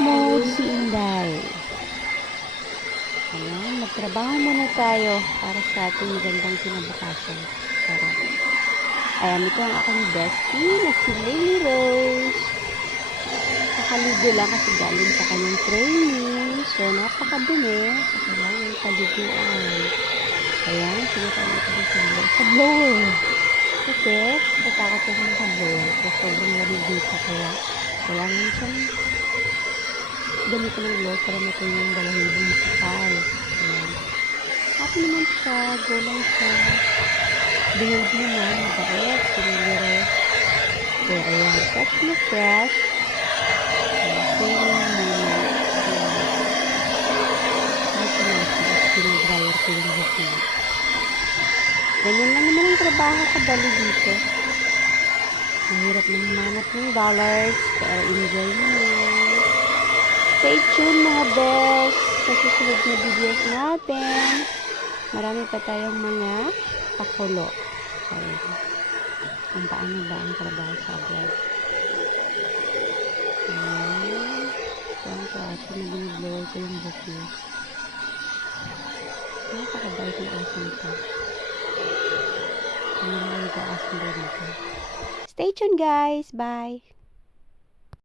mode si Inday. Ayan, magtrabaho muna tayo para sa ating magandang kinabukasan. Charot. Ayan, ito ang aking bestie na si Lily Rose. Nakaligo lang kasi galing sa kanyang training. So, napakadumi. So, kailangan paliguan. Ayan, sige tayo natin sa blower. Kasi, natakot ko sa blower. So, sobrang lamig dito. Kaya, kailangan siyang gamitin ng blower para natin yung balahibong makapal. Ayan. Happy naman siya. Go lang siya. Behave naman. Mabait. Siniliro. So, ayan. Fresh na fresh. Feeling moment. Ito na siya. Pinag-dryer ko yung buhok niya. Ganyan lang naman ang trabaho kadali dito. Mahirap na humanap ng dollars. Pero enjoy naman. Stay tuned mga best sa susunod na videos natin. Marami pa tayong mga pakulo. So, kung paano ba ang trabaho sa vlog. Ayan. Parang ko asa na biniblower ko yung book niya. Napakabait na aso nito. Ano naman ka aso nito. Stay tuned guys. Bye!